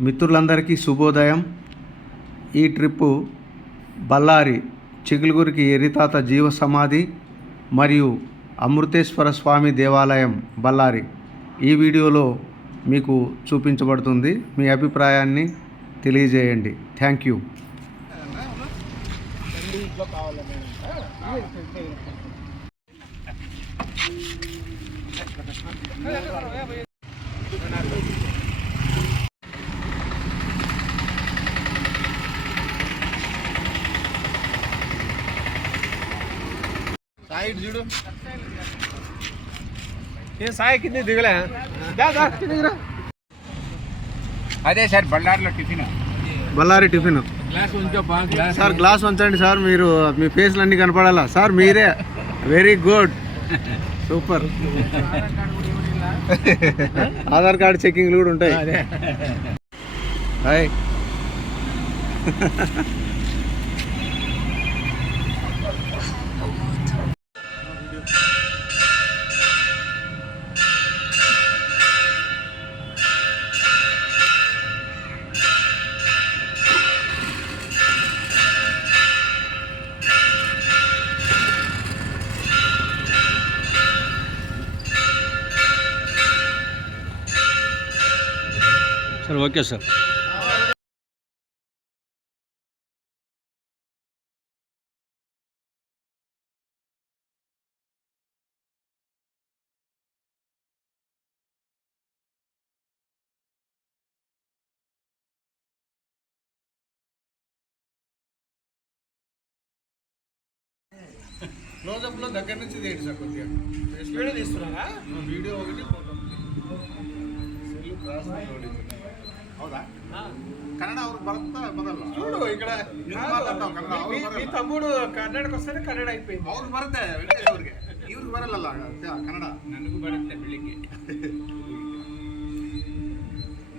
మిత్రులందరికీ శుభోదయం. ఈ ట్రిప్పు బళ్ళారి చిగులుగురికి ఎరితాత జీవ సమాధి మరియు అమృతేశ్వర స్వామి దేవాలయం బళ్ళారి ఈ వీడియోలో మీకు చూపించబడుతుంది. మీ అభిప్రాయాన్ని తెలియజేయండి. Thank you. సాయి చూడు. ఏ సాయి కింద దిగలే. అదే sir బళ్ళారిలో tiffin. Ballari tiffin. Sir glass ఉంచండి సార్ మీరు మీ ఫేస్లు అన్నీ కనపడాలా? సార్ మీరే. Very good super Aadhaar card చెకింగ్లు కూడా ఉంటాయి. Hi sir okay sir. క్లోజప్లో దగ్గర నుంచి తీయండి సార్ కొద్దిగా. వీడియో తీస్తున్నారా? వీడియో ఒకటి ఫోటో. సెల్ క్రాస్ ಹೌದಾ ಕನ್ನಡ ಅವ್ರು ಬರುತ್ತಾ ಬರಲ್ಲ చూడు ఇక్కడ ನೀವು ಮಾತಾಡ್ತಾವ್ ಕನ್ನಡ, ಅವ್ರು మీ- మీ ಬರಲ್ಲ. తమ్ముడు కన్నడకు వస్తేనే కన్నడ అయిపోయింది ಅವ್ರು ಬರುತ್ತೆ ವೆಂಕಟೇಶ್ ಅವ್ರಿಗೆ ಇವ್ರಿಗೆ ಬರಲ್ಲ ಕನ್ನಡ ನನಗೂ ಬರುತ್ತೆ ಬೆಳಿಗ್ಗೆ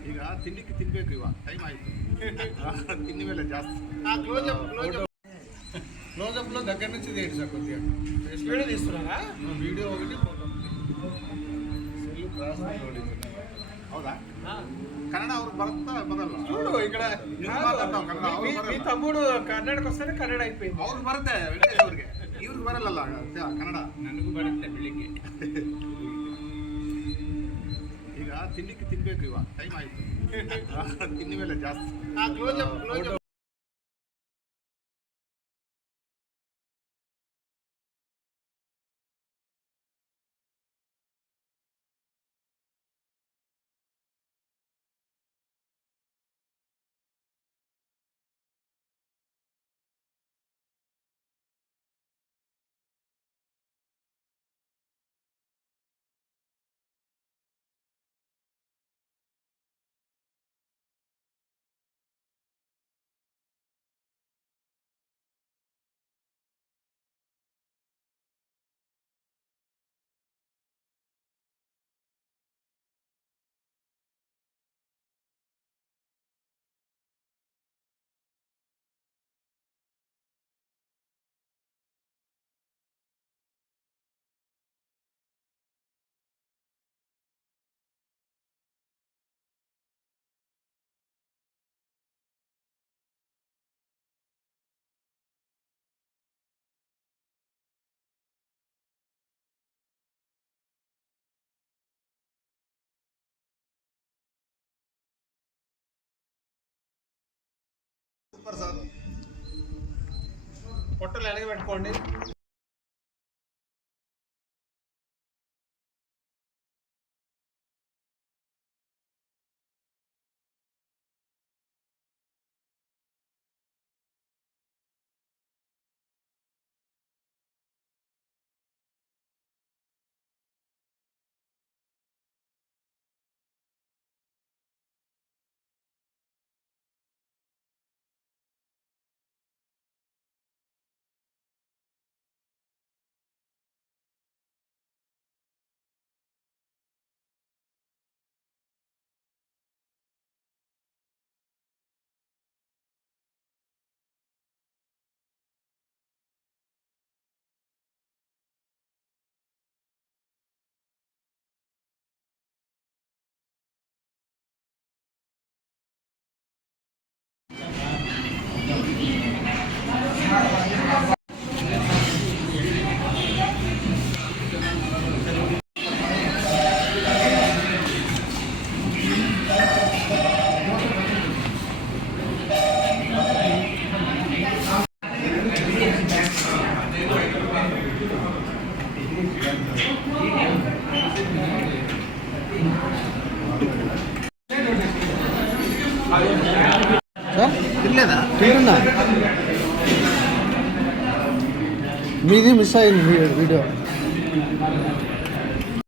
ಈಗ ತಿನ್ಲಿಕ್ಕೆ ತಿನ್ಬೇಕು ಇವಾಗ ಟೈಮ್ ಆಯ್ತು ತಿನ್ನ ಮೇಲೆ ಜಾಸ್ತಿ క్లోజప్ క్లోజప్ క్లోజప్లో దగ్గర నుంచి తీయండి సార్ కొద్దిగా వీడియో తీస్తున్నారా వీడియో ఒకటి ఫోటో సెల్ క్రాస్ ಹೌದಾ ಕನ್ನಡ ಅವ್ರು ಬರುತ್ತಾ ಬರಲ್ಲ చూడు ఇక్కడ ನೀವು ಮಾತಾಡ್ತಾವ್ ಕನ್ನಡ, ಅವ್ರು మీ- మీ ಬರಲ್ಲ. తమ్ముడు కన్నడకు వస్తేనే ಕನ್ನಡ అయిపోయింది ಅವ್ರು ಬರುತ್ತೆ ವೆಂಕಟೇಶ್ ಅವ್ರಿಗೆ ಇವ್ರಿಗೆ ಬರಲ್ಲ ಕನ್ನಡ ನನಗೂ ಬರುತ್ತೆ ಬೆಳಿಗ್ಗೆ ಈಗ ತಿನ್ಲಿಕ್ಕೆ ತಿನ್ಬೇಕು ಇವಾಗ ಟೈಮ್ ಆಯ್ತು ತಿನ್ನ ಮೇಲೆ ಜಾಸ್ತಿ క్లోజప్ క్లోజప్ పొట్టలు వెనక పెట్టుకోండి పెట్టుకోండి సార్ తినలేదా తింటున్నా మీది మిస్ అయింది వీ- వీడియో